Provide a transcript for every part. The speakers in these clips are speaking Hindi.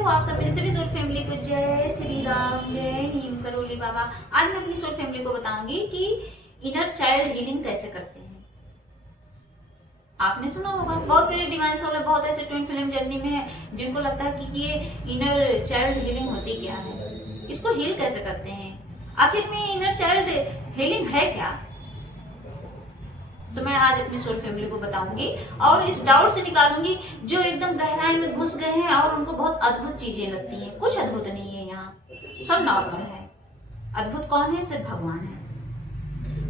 हो आप सब? मेरी सभी सोल फैमिली को जय श्री राम, जय नीम करोली बाबा। आज मैं अपनी सोल फैमिली को बताऊंगी कि इनर चाइल्ड हीलिंग कैसे करते हैं। आपने सुना होगा, बहुत मेरे डिवाइन सोल है, बहुत ऐसे ट्विन फिल्म जर्नी में है जिनको लगता है कि ये इनर चाइल्ड हीलिंग होती क्या है, इसको हील कैसे करते हैं, आखिर में इनर चाइल्ड हीलिंग है क्या। तो मैं आज अपनी सोल फैमिली को बताऊंगी और इस डाउट से निकालूंगी जो एकदम गहराई में घुस गए हैं और उनको बहुत अद्भुत चीजें लगती हैं। कुछ अद्भुत नहीं है, यहाँ सब नॉर्मल है। अद्भुत कौन है? सिर्फ भगवान है।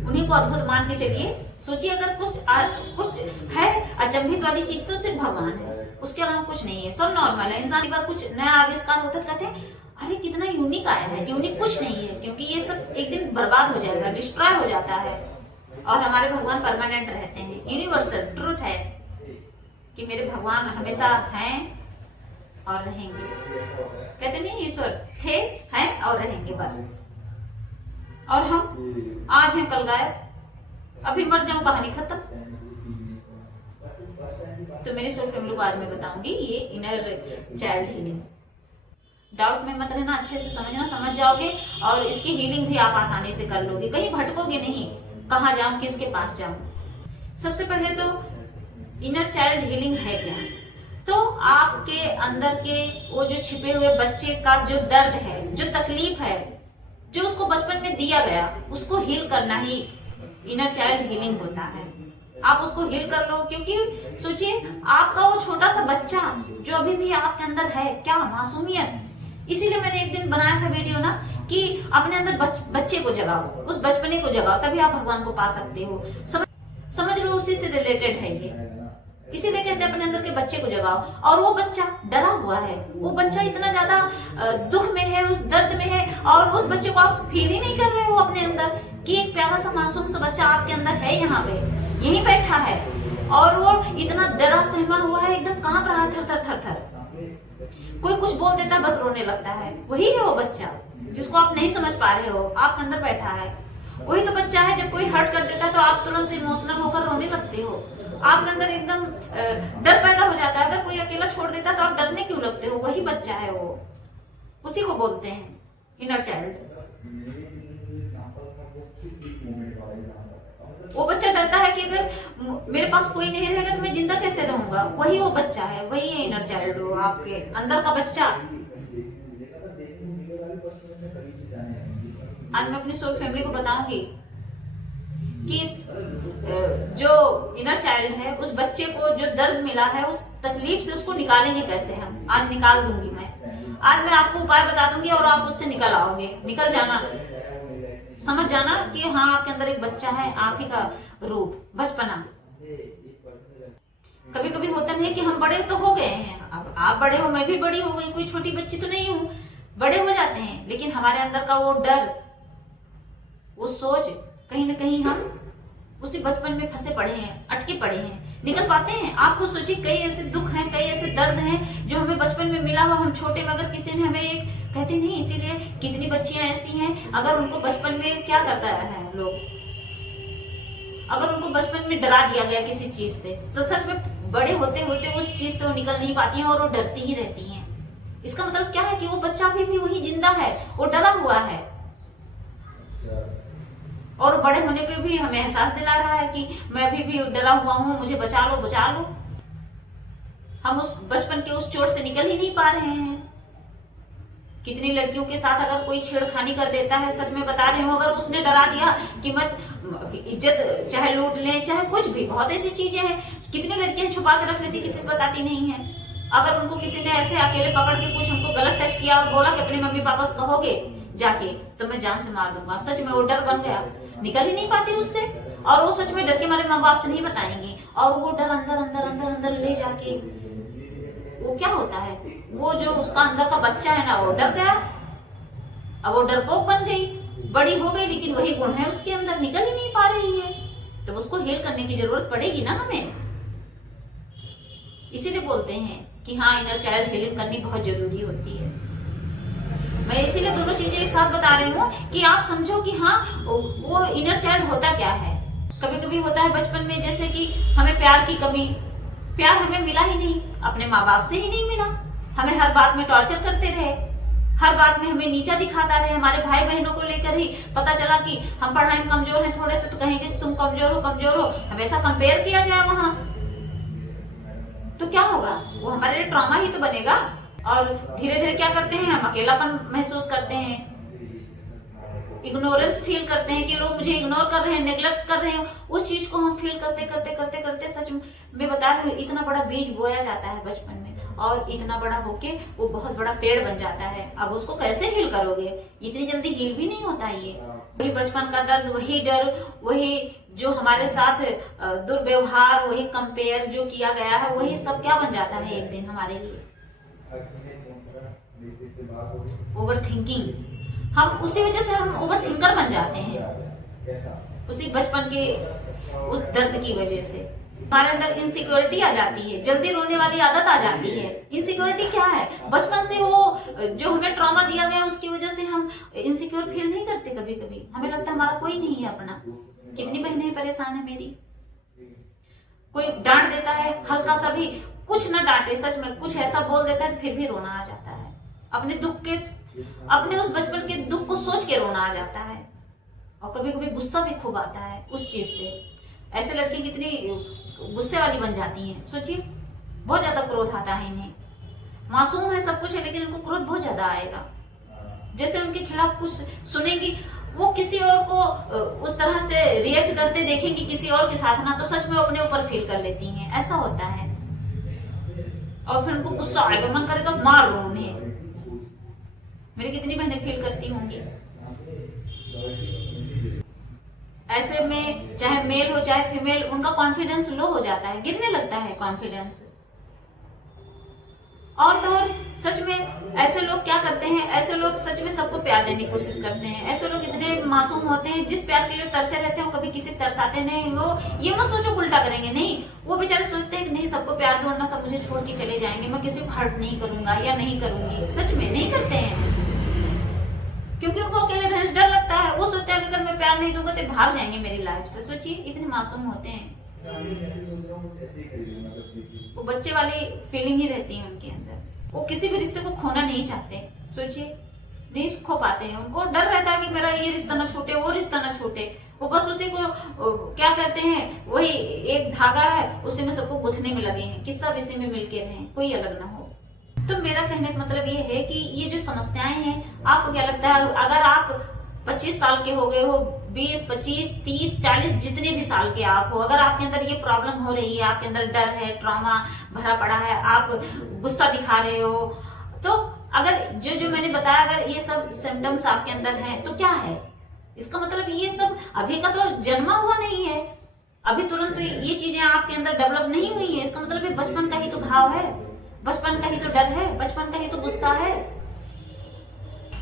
उन्हीं को अद्भुत मान के चलिए। सोचिए अगर कुछ है अचंभित वाली चीज तो सिर्फ भगवान है, उसके अलावा कुछ नहीं है। सब नॉर्मल है। इंसान एक बार कुछ नया आविष्कार होता है कहते हैं अरे कितना यूनिक आया है। यूनिक कुछ नहीं है, क्योंकि ये सब एक दिन बर्बाद हो जाएगा, डिस्ट्रॉय हो जाता है। और हमारे भगवान परमानेंट रहते हैं। यूनिवर्सल ट्रूथ है कि मेरे भगवान हमेशा हैं और रहेंगे। कहते नहीं ईश्वर थे, हैं और रहेंगे बस। और हम आज हैं कल गायब, अभी मर जाऊं कहानी खत्म। तो मेरी सोल फैमिली को आज मैं बताऊंगी ये इनर चाइल्ड हीलिंग। डाउट में मत रहना, अच्छे से समझना, समझ जाओगे और इसकी हीलिंग भी आप आसानी से कर लोगे, कहीं भटकोगे नहीं। कहाँ जाऊं, किसके पास जाऊं। सबसे पहले तो इनर चाइल्ड हीलिंग है क्या? तो आपके अंदर के वो जो छिपे हुए बच्चे का जो दर्द है, जो तकलीफ है, जो उसको बचपन में दिया गया, उसको हील करना ही इनर चाइल्ड हीलिंग होता है। आप उसको हील कर लो, क्योंकि सोचिए आपका वो छोटा सा बच्चा जो अभी भी आपके अंदर है, क्या मासूमियत। इसीलिए मैंने एक दिन बनाया था वीडियो ना कि अपने अंदर बच्चे को जगाओ, उस बचपने को जगाओ, तभी आप भगवान को पा सकते हो। समझ लो उसी से रिलेटेड है ये। इसीलिए कहते हैं अपने अंदर के बच्चे को जगाओ। और वो बच्चा डरा हुआ है, वो बच्चा इतना ज्यादा दुख में है, उस दर्द में है, और उस बच्चे को आप फील ही नहीं कर रहे हो अपने अंदर कि एक प्यारा सा मासूम सा बच्चा आपके अंदर है, यहाँ पे यहीं बैठा है और वो इतना डरा सहमा हुआ है, एकदम कांप रहा है, थर थर थर थर। कोई कुछ बोल देता है बस रोने लगता है। वही है वो बच्चा जिसको आप नहीं समझ पा रहे हो, आपके अंदर बैठा है। वही तो बच्चा है जब कोई हर्ट कर देता है तो आप तुरंत इमोशनल होकर रोने लगते हो। आपके अंदर एकदम डर पैदा हो जाता है। अगर कोई अकेला छोड़ देता है तो आप डरने क्यों लगते हो? वही बच्चा है वो, उसी को बोलते हैं इनर चाइल्ड। वो बच्चा डरता है कि अगर मेरे पास कोई नहीं रहेगा तो मैं जिंदा कैसे रहूंगा। वही वो बच्चा है, वही है इनर चाइल्ड, वो आपके अंदर का बच्चा। आज मैं अपनी सोल फैमिली को बताऊंगी कि जो इनर चाइल्ड है, उस बच्चे को जो दर्द मिला है, उस तकलीफ से उसको निकालेंगे कैसे हम। आज निकाल दूंगी मैं। आज मैं आपको उपाय बता दूंगी और आप उससे निकल आओगे। निकल जाना, समझ जाना कि हाँ आपके अंदर एक बच्चा है, आप ही का रूप, बचपना। कभी कभी होता नहीं कि हम बड़े तो हो गए हैं, अब आप बड़े हो, मैं भी बड़ी हो गई, कोई छोटी बच्ची तो नहीं हूं। बड़े हो जाते हैं लेकिन हमारे अंदर का वो डर, वो सोच, कहीं ना कहीं हम उसी बचपन में फंसे पड़े हैं, अटके पड़े हैं, निकल पाते हैं। आप खुद सोचिए, कई ऐसे दुख हैं, कई ऐसे दर्द हैं जो हमें बचपन में मिला हुआ। हम छोटे में अगर किसी ने हमें एक कहते नहीं, इसीलिए कितनी बच्चियां ऐसी हैं अगर उनको बचपन में क्या करता है लोग, अगर उनको बचपन में डरा दिया गया किसी चीज से तो सच में बड़े होते होते उस चीज से वो निकल नहीं पाती हैं और वो डरती ही रहती हैं। इसका मतलब क्या है कि वो बच्चा भी वही जिंदा है, वो डरा हुआ है और बड़े होने पे भी हमें एहसास दिला रहा है कि मैं अभी भी डरा हुआ हूं, मुझे बचा लो बचा लो। हम उस बचपन के उस चोट से निकल ही नहीं पा रहे हैं। कितनी लड़कियों के साथ अगर कोई छेड़खानी कर देता है, सच में बता रहे हो, अगर उसने डरा दिया कि मत इज्जत चाहे लूट ले चाहे कुछ भी, बहुत ऐसी चीजें हैं। कितनी लड़कियां छुपा के रख लेती, किसी से बताती नहीं है। अगर उनको किसी ने ऐसे अकेले पकड़ के कुछ उनको गलत टच किया और बोला कि अपने मम्मी पापा से कहोगे जाके तो मैं जान से मार दूंगा, सच में वो डर बन गया, निकल ही नहीं पाती उससे। और वो सच में डर के हमारे माँ बाप से नहीं बताएंगी और वो डर अंदर अंदर अंदर अंदर ले जाके वो क्या होता है, वो जो उसका अंदर का बच्चा है ना, वो डर गया। अब वो डरपोक बन गई, बड़ी हो गई, लेकिन वही गुण है उसके अंदर, निकल ही नहीं पा रही है। तो उसको हील करने की जरूरत पड़ेगी ना हमें। इसीलिए बोलते हैं कि हाँ इनर चाइल्ड हीलिंग करनी बहुत जरूरी होती है। मैं इसीलिए दोनों चीजें एक साथ बता रही हूँ कि आप समझो कि हाँ वो इनर चाइल्ड होता क्या है। कभी कभी होता है बचपन में जैसे कि हमें प्यार की कमी, प्यार हमें मिला ही नहीं, अपने माँ बाप से ही नहीं मिला, हमें हर बात में टॉर्चर करते रहे, हर बात में हमें नीचा दिखाता रहे। हमारे भाई बहनों को लेकर ही पता चला कि हम पढ़ाई में कमजोर हैं थोड़े से तो कहेंगे तुम कमजोर हो, हमेशा कंपेयर किया गया वहां। तो क्या होगा, वो हमारे लिए ट्रॉमा ही तो बनेगा। और धीरे धीरे क्या करते हैं, हम अकेलापन महसूस करते हैं, इग्नोरेंस फील करते हैं कि लोग मुझे इग्नोर कर रहे हैं, नेग्लेक्ट कर रहे हैं। उस चीज को हम फील करते करते करते करते सच में बता रही हूँ, इतना बड़ा बीज बोया जाता है बचपन में और इतना बड़ा होके वो बहुत बड़ा पेड़ बन जाता है। अब उसको कैसे हील करोगे, इतनी जल्दी हील भी नहीं होता ये। वही बचपन का दर्द, वही डर, वही जो हमारे साथ दुर्व्यवहार, वही कंपेयर जो किया गया है, वही सब क्या बन जाता है एक दिन हमारे लिए, ओवर थिंकिंग। हम उसी वजह से हम ओवर थिंकर बन जाते हैं, उसी बचपन के उस दर्द की वजह से हमारे अंदर इनसिक्योरिटी आ जाती है, जल्दी रोने वाली आदत आ जाती है। इनसिक्योरिटी क्या है, बचपन से वो जो हमें ट्रॉमा दिया गया उसकी वजह से हम इनसिक्योर फील नहीं करते। कभी कभी हमें लगता है हमारा कोई नहीं है अपना। कितनी बहनें परेशान है मेरी, कोई डांट देता है हल्का सा भी, कुछ ना डांटे सच में, कुछ ऐसा बोल देता है फिर भी रोना आ जाता है। अपने दुख के, अपने उस बचपन के दुख को सोच के रोना आ जाता है। और कभी कभी गुस्सा भी खूब आता है उस चीज से। ऐसे लड़की कितनी गुस्से वाली बन जाती हैं, सोचिए, बहुत ज्यादा क्रोध आता है इन्हें। मासूम है, सब कुछ है, लेकिन इनको क्रोध बहुत ज्यादा आएगा। जैसे उनके खिलाफ कुछ सुनेंगी, वो किसी और को उस तरह से रिएक्ट करते देखेंगी किसी और के साथ ना, तो सच में अपने ऊपर फील कर लेती हैं। ऐसा होता है और फिर उनको गुस्सा आएगा, मन करेगा मार दो उन्हें। मेरी कितनी बहनें फील करती होंगी। ऐसे में चाहे मेल हो चाहे फीमेल, उनका कॉन्फिडेंस लो हो जाता है, गिरने लगता है कॉन्फिडेंस। और तो और सच में ऐसे लोग क्या करते हैं, ऐसे लोग सच में सबको प्यार देने की कोशिश करते हैं। ऐसे लोग इतने मासूम होते हैं, जिस प्यार के लिए तरसे रहते हैं वो कभी किसी तरसाते नहीं। वो ये मत सोचो उल्टा करेंगे, नहीं, वो बेचारे सोचते हैं कि नहीं सबको प्यार दो वरना सब मुझे छोड़ के चले जाएंगे, मैं किसी को हर्ट नहीं करूंगा या नहीं करूंगी। सच में नहीं करते हैं, क्योंकि उनको अकेले रहने से डर लगता है। वो सोचते हैं कि अगर मैं प्यार नहीं दूंगा तो भाग जाएंगे मेरी लाइफ से। सोचिए, इतने मासूम होते हैं, वो बच्चे वाली फीलिंग ही रहती है उनके अंदर। वो किसी भी रिश्ते को खोना नहीं चाहते। सोचिए, नहीं खो पाते हैं, उनको डर रहता है कि मेरा ये रिश्ता ना छूटे, वो रिश्ता ना छूटे। वो बस उसी को क्या कहते हैं, वही एक धागा है, उसी में सबको गुथने में लगे हैं कि सब इसी में मिलके रहें, कोई अलग ना हो। तो मेरा कहने का मतलब ये है कि ये जो समस्याएं हैं, आपको क्या लगता है, अगर आप 25 साल के हो गए हो, 20, 25, 30, 40 जितने भी साल के आप हो, अगर आपके अंदर ये प्रॉब्लम हो रही है, आपके अंदर डर है, ट्रॉमा भरा पड़ा है, आप गुस्सा दिखा रहे हो, तो अगर जो मैंने बताया, अगर ये सब सिम्टम्स आपके अंदर हैं, तो क्या है इसका मतलब? ये सब अभी का तो जन्मा हुआ नहीं है, अभी तुरंत तो ये चीजें आपके अंदर डेवलप नहीं हुई है। इसका मतलब बचपन का ही तो घाव है, बचपन का ही तो डर है, बचपन का ही तो गुस्सा है।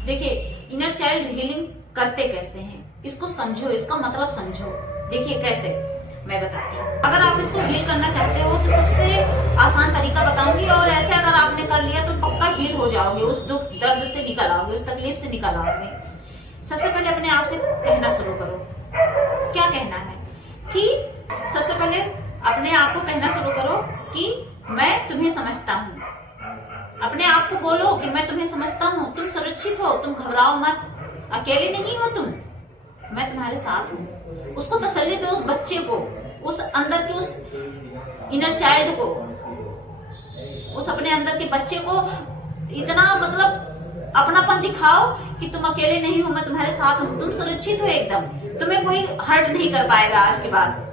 देखिए, इनर चाइल्ड हीलिंग करते कैसे हैं, इसको समझो, इसका मतलब समझो। देखिए कैसे, मैं बताती हूँ। अगर आप इसको हील करना चाहते हो तो सबसे आसान तरीका बताऊंगी, और ऐसे अगर आपने कर लिया तो पक्का हील हो जाओगे, उस दुख दर्द से निकल आओगे, उस तकलीफ से निकल आओगे। सबसे पहले अपने आप से कहना शुरू करो। क्या कहना है कि सबसे पहले अपने आप को कहना शुरू करो कि मैं तुम्हें समझता हूँ। अपने आप को बोलो कि मैं तुम्हें समझता हूँ, तुम सुरक्षित हो, तुम घबराओ मत, अकेले नहीं हो तुम, मैं तुम्हारे साथ हूँ। उसको तसल्ली दो, उस बच्चे को, उस अंदर के उस इनर चाइल्ड को, उस अपने अंदर के बच्चे को इतना मतलब अपनापन दिखाओ कि तुम अकेले नहीं हो, मैं तुम्हारे साथ हूँ, तुम सुरक्षित हो एकदम, तुम्हें कोई हर्ट नहीं कर पाएगा आज के बाद।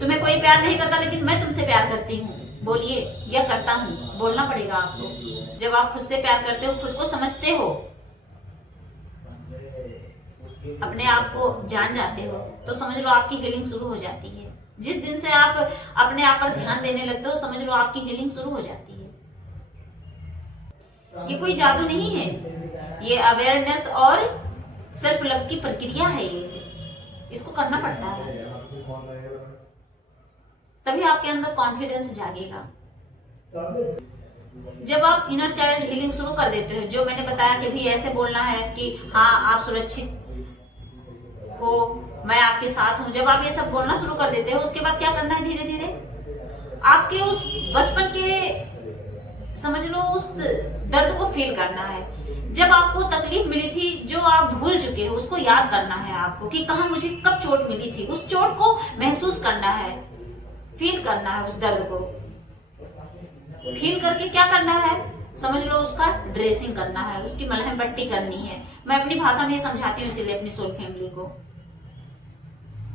तुम्हें कोई प्यार नहीं करता लेकिन मैं तुमसे प्यार करती हूँ, बोलिए, या करता हूँ, बोलना पड़ेगा आपको। जब आप खुद से प्यार करते हो, खुद को समझते हो, अपने आप को जान जाते हो, तो समझ लो आपकी हीलिंग शुरू हो जाती है। जिस दिन से आप अपने आप पर ध्यान देने लगते हो, समझ लो आपकी हीलिंग शुरू हो जाती है। ये कोई जादू नहीं है, ये अवेयरनेस और सेल्फ लव की प्रक्रिया है। ये इसको करना पड़ता है, तभी आपके अंदर कॉन्फिडेंस जागेगा। जब आप इनर चाइल्ड हीलिंग शुरू कर देते हो, जो मैंने बताया कि भी ऐसे बोलना है कि हाँ आप सुरक्षित हो, मैं आपके साथ हूं, जब आप ये सब बोलना शुरू कर देते हो, उसके बाद क्या करना है, धीरे धीरे आपके उस बचपन के समझ लो उस दर्द को फील करना है। जब आपको तकलीफ मिली थी जो आप भूल चुके हो, उसको याद करना है आपको कि कहाँ मुझे कब चोट मिली थी। उस चोट को महसूस करना है, फील करना है उस दर्द को। फील करके क्या करना है, समझ लो उसका ड्रेसिंग करना है, उसकी मलहम पट्टी करनी है। मैं अपनी भाषा में ये समझाती हूँ इसीलिए अपनी सोल फैमिली को।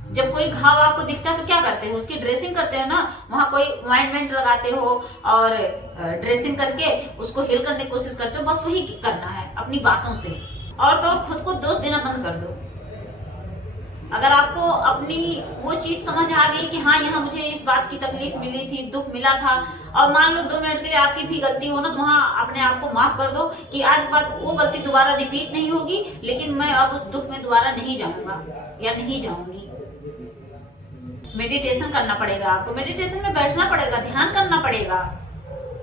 जब कोई घाव आपको दिखता है तो क्या करते हो, उसकी ड्रेसिंग करते हो ना। वहां कोई ऑइंटमेंट लगाते हो और ड्रेसिंग करके उसको हील करने की कोशिश करते हो। बस वही करना है अपनी बातों से। और तो खुद को दोष देना बंद कर दो। अगर आपको अपनी वो चीज समझ आ गई कि हाँ यहाँ मुझे इस बात की तकलीफ मिली थी, दुख मिला था, और मान लो 2 मिनट के लिए आपकी भी गलती हो ना, तो वहां अपने आप को माफ कर दो कि आज के बाद वो गलती दोबारा रिपीट नहीं होगी, लेकिन मैं अब उस दुख में दोबारा नहीं जाऊंगा या नहीं जाऊंगी। मेडिटेशन करना पड़ेगा आपको, मेडिटेशन में बैठना पड़ेगा, ध्यान करना पड़ेगा,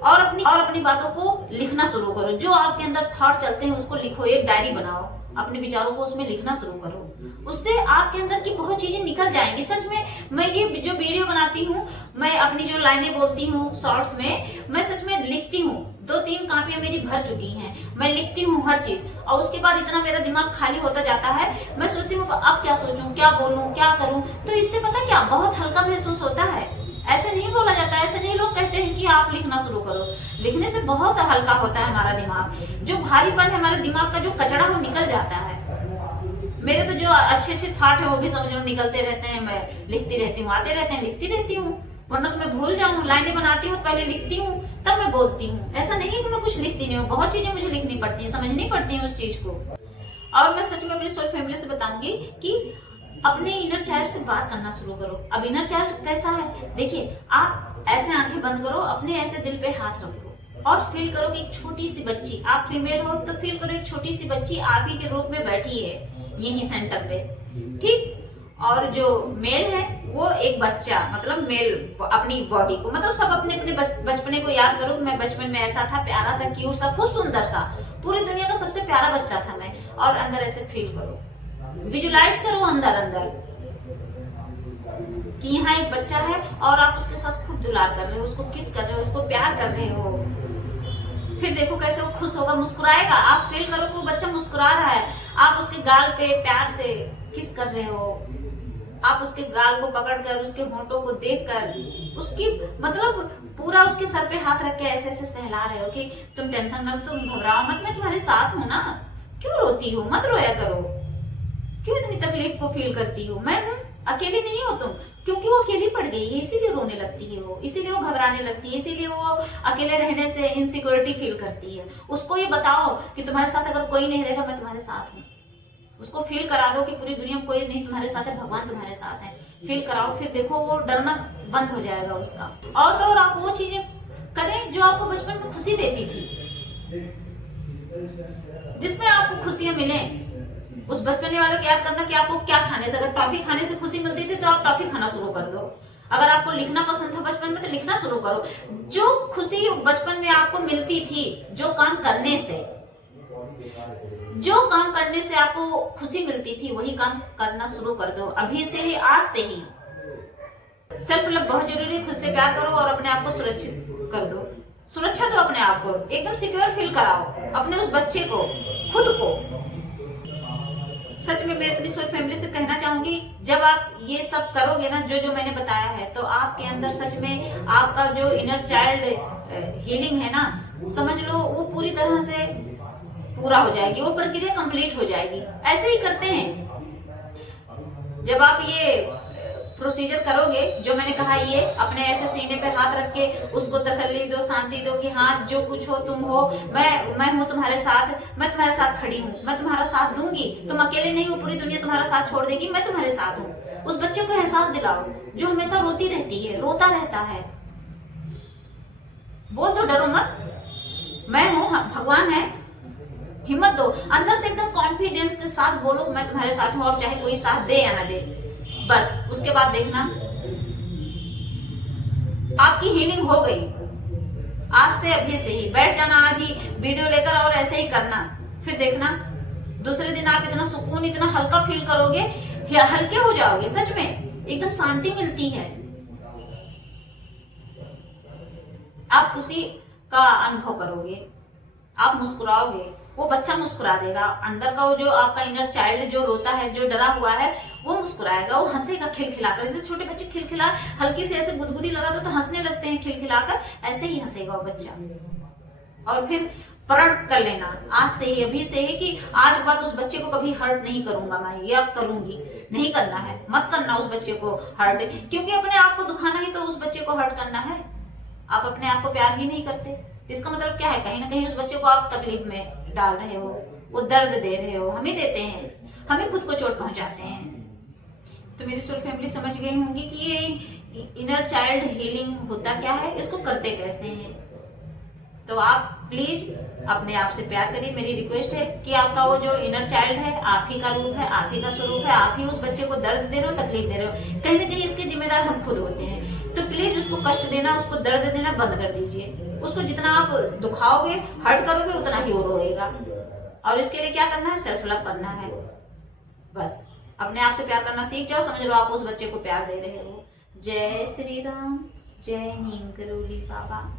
और अपनी बातों को लिखना शुरू करो। जो आपके अंदर थॉट चलते हैं उसको लिखो, एक डायरी बनाओ, अपने विचारों को उसमें लिखना शुरू करो। उससे आपके अंदर की बहुत चीजें निकल जाएंगी। सच में मैं ये जो वीडियो बनाती हूँ, मैं अपनी जो लाइनें बोलती हूँ शॉर्ट्स में, मैं सच में लिखती हूँ। 2-3 कापियां मेरी भर चुकी हैं, मैं लिखती हूँ हर चीज, और उसके बाद इतना मेरा दिमाग खाली होता जाता है। मैं सोचती हूँ अब क्या सोचूं, क्या बोलूं, क्या करूं। तो इससे पता क्या, बहुत हल्का महसूस होता है। ऐसे नहीं बोला जाता, ऐसे नहीं लोग कहते हैं कि आप लिखना शुरू करो। लिखने से बहुत हल्का होता है हमारा दिमाग। जो भारीपन है हमारे दिमाग का, जो कचरा, वो निकल जाता है। मेरे तो जो अच्छे थॉट है वो भी समझ लो निकलते रहते हैं। मैं लिखती रहती हूँ, आते रहते हैं, लिखती रहती हूँ, वरना तो मैं भूल जाऊँ। लाइनें बनाती हूँ, पहले लिखती हूँ, तब मैं बोलती हूँ। ऐसा नहीं है कि मैं कुछ लिखती नहीं हूँ, बहुत चीजें मुझे लिखनी पड़ती है, समझनी पड़ती है उस चीज को। और मैं सच में अपनी सोल फैमिली से बताऊंगी कि अपने इनर चाइल्ड से बात करना शुरू करो। अब इनर चाइल्ड कैसा है, देखिए, आप ऐसे आंखें बंद करो, अपने ऐसे दिल पे हाथ रखो और फील करो कि एक छोटी सी बच्ची, आप फीमेल हो तो फील करो एक छोटी सी बच्ची आप ही के रूप में बैठी है यही सेंटर पे, ठीक। और जो मेल है वो एक बच्चा, मतलब मेल अपनी बॉडी को, मतलब सब अपने अपने बचपने को याद करो कि मैं बचपन में ऐसा था, प्यारा सा, क्यूट सा, खूब सुंदर सा, पूरी दुनिया का सबसे प्यारा बच्चा था मैं। और अंदर ऐसे फील करो, विजुलाइज करो अंदर अंदर कि यहाँ एक बच्चा है और आप उसके साथ खूब दुलार कर रहे हो, उसको किस कर रहे हो, उसको प्यार कर रहे हो। फिर देखो कैसे वो खुश होगा, मुस्कुराएगा। आप फील करो कि वो बच्चा मुस्कुरा रहा है, आप उसके गाल पे प्यार से किस कर रहे हो, आप उसके गाल को पकड़कर, उसके होंठों को देखकर, उसकी मतलब पूरा उसके सर पे हाथ रख के ऐसे ऐसे सहला रहे हो कि तुम टेंशन मत, तुम घबराओ मत, मैं तुम्हारे साथ हूं ना, क्यों रोती हो, मत रोया करो, क्यों इतनी तकलीफ को फील करती हो, मैं हूं, अकेली नहीं हो तुम। क्योंकि वो अकेली पड़ गई है, इसीलिए रोने लगती है वो, इसीलिए वो घबराने लगती है, इसीलिए वो अकेले रहने से इनसिक्योरिटी फील करती है। उसको ये बताओ कि तुम्हारे साथ अगर कोई नहीं रहेगा, मैं तुम्हारे साथ हूँ। उसको फील करा दो कि पूरी दुनिया में कोई नहीं तुम्हारे साथ है, भगवान तुम्हारे साथ है। फील कराओ, फिर देखो वो डरना बंद हो जाएगा उसका। और तो और आप वो चीजें करें जो आपको बचपन में खुशी देती थी, जिसमें आपको खुशियां मिले। उस बचपने वालों को याद करना कि आपको क्या खाने से, अगर टॉफी खाने से खुशी मिलती थी तो आप टॉफी खाना शुरू कर दो। अगर आपको लिखना पसंद था बचपन में तो लिखना शुरू करो। जो खुशी बचपन में आपको मिलती थी, जो काम करने से आपको खुशी मिलती थी, वही काम करना शुरू कर दो अभी से ही, आज से ही। सेल्फ लव बहुत जरूरी है। खुद से प्यार करो और अपने आप को सुरक्षित कर दो, सुरक्षा दो अपने आप को, एकदम सिक्योर फील कराओ अपने उस बच्चे को, खुद को। सच में मैं अपनी सोल फैमिली से कहना चाहूंगी, जब आप ये सब करोगे ना, जो जो मैंने बताया है, तो आपके अंदर सच में आपका जो इनर चाइल्ड हीलिंग है ना, समझ लो वो पूरी तरह से पूरा हो जाएगी, वो प्रक्रिया कंप्लीट हो जाएगी। ऐसे ही करते हैं। जब आप ये प्रोसीजर करोगे जो मैंने कहा, ये अपने ऐसे सीने पे हाथ रख के उसको तसल्ली दो, शांति दो कि हाँ जो कुछ हो तुम हो, मैं हूँ तुम्हारे साथ, मैं तुम्हारे साथ खड़ी हूँ, मैं तुम्हारा साथ दूंगी, तुम अकेले नहीं हो, पूरी दुनिया तुम्हारा साथ छोड़ देगी, मैं तुम्हारे साथ हूँ। उस बच्चे को एहसास दिलाओ जो हमेशा रोती रहती है, रोता रहता है। बोल दो, डरो मत, मैं हूँ, भगवान है, हिम्मत दो। अंदर से एकदम कॉन्फिडेंस के साथ बोलो मैं तुम्हारे साथ हूँ, और चाहे कोई साथ दे या ना दे, बस उसके बाद देखना आपकी हीलिंग हो गई। आज से, अभी से ही बैठ जाना, आज ही वीडियो लेकर और ऐसे ही करना, फिर देखना दूसरे दिन आप इतना सुकून, इतना हल्का फील करोगे, हल्के हो जाओगे। सच में एकदम शांति मिलती है। आप खुशी का अनुभव करोगे, आप मुस्कुराओगे, वो बच्चा मुस्कुरा देगा। अंदर का वो जो आपका इनर चाइल्ड जो रोता है, जो डरा हुआ है, वो मुस्कुराएगा, वो हंसेगा खिलखिलाकर। जैसे छोटे बच्चे खिलखिला, हल्की से ऐसे गुदगुदी लगा दो तो हंसने लगते हैं खिलखिलाकर, ऐसे ही हंसेगा वो बच्चा। और फिन प्रण कर लेना आज से ही, अभी से ही, कि आज के बाद उस बच्चे को कभी हर्ट नहीं करूंगा मैं, या करूंगी नहीं। करना है, मत करना उस बच्चे को हर्ट, क्योंकि अपने आप को दुखाना ही तो उस बच्चे को हर्ट करना है। आप अपने आप को प्यार ही नहीं करते, तो इसका मतलब क्या है, कहीं ना कहीं उस बच्चे को आप तकलीफ में डाल रहे हो, वो दर्द दे रहे हो। हम ही देते हैं, हम ही खुद को चोट पहुंचाते हैं। तो मेरी सोल फैमिली समझ गई होंगी कि ये इनर चाइल्ड हीलिंग होता क्या है, इसको करते कैसे हैं। तो आप प्लीज अपने आप से प्यार करिए। मेरी रिक्वेस्ट है कि आपका वो जो इनर चाइल्ड है, आप ही का रूप है, आप ही का स्वरूप है, आप ही उस बच्चे को दर्द दे रहे हो, तकलीफ दे रहे हो। कहीं ना कहीं इसके जिम्मेदार हम खुद होते हैं। तो प्लीज उसको कष्ट देना, उसको दर्द देना बंद कर दीजिए। उसको जितना आप दुखाओगे, हर्ट करोगे, उतना ही वो रोएगा। और इसके लिए क्या करना है, सेल्फ लव करना है। बस अपने आप से प्यार करना सीख जाओ, समझ लो आप उस बच्चे को प्यार दे रहे हो। जय श्री राम, जय नीम करोली बाबा।